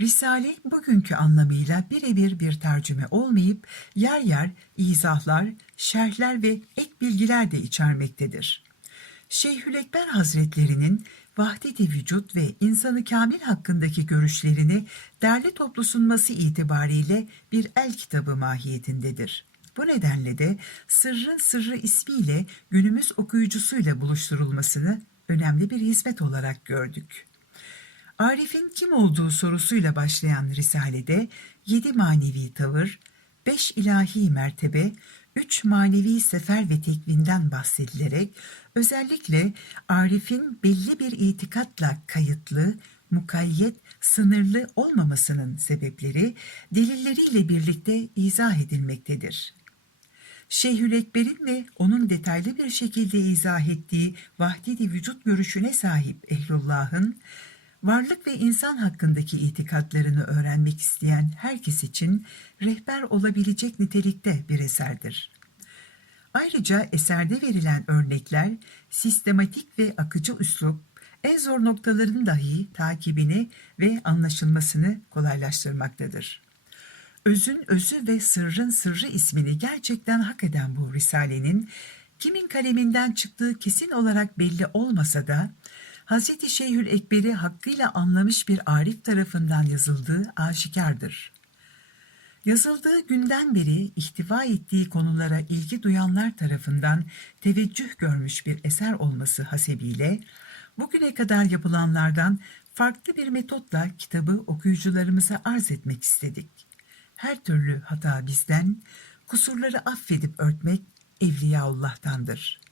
Risale bugünkü anlamıyla birebir bir tercüme olmayıp yer yer izahlar, şerhler ve ek bilgiler de içermektedir. Şeyhülegber Hazretlerinin vahdet-i vücut ve insanı kamil hakkındaki görüşlerini derli toplu sunması itibariyle bir el kitabı mahiyetindedir. Bu nedenle de Sırrın Sırrı ismiyle günümüz okuyucusuyla buluşturulmasını önemli bir hizmet olarak gördük. Arif'in kim olduğu sorusuyla başlayan Risale'de yedi manevi tavır, beş ilahi mertebe, üç manevi sefer ve tekvinden bahsedilerek özellikle Arif'in belli bir itikatla kayıtlı, mukayyet, sınırlı olmamasının sebepleri delilleriyle birlikte izah edilmektedir. Şeyhülegber'in ve onun detaylı bir şekilde izah ettiği vahdedi vücut görüşüne sahip Ehlullah'ın varlık ve insan hakkındaki itikatlarını öğrenmek isteyen herkes için rehber olabilecek nitelikte bir eserdir. Ayrıca eserde verilen örnekler sistematik ve akıcı üslup en zor noktaların dahi takibini ve anlaşılmasını kolaylaştırmaktadır. Özün özü ve sırrın sırrı ismini gerçekten hak eden bu risalenin kimin kaleminden çıktığı kesin olarak belli olmasa da Hz. Şeyhül Ekber'i hakkıyla anlamış bir arif tarafından yazıldığı aşikardır. Yazıldığı günden beri ihtiva ettiği konulara ilgi duyanlar tarafından teveccüh görmüş bir eser olması hasebiyle bugüne kadar yapılanlardan farklı bir metotla kitabı okuyucularımıza arz etmek istedik. Her türlü hata bizden, kusurları affedip örtmek Evliyaullah'tandır.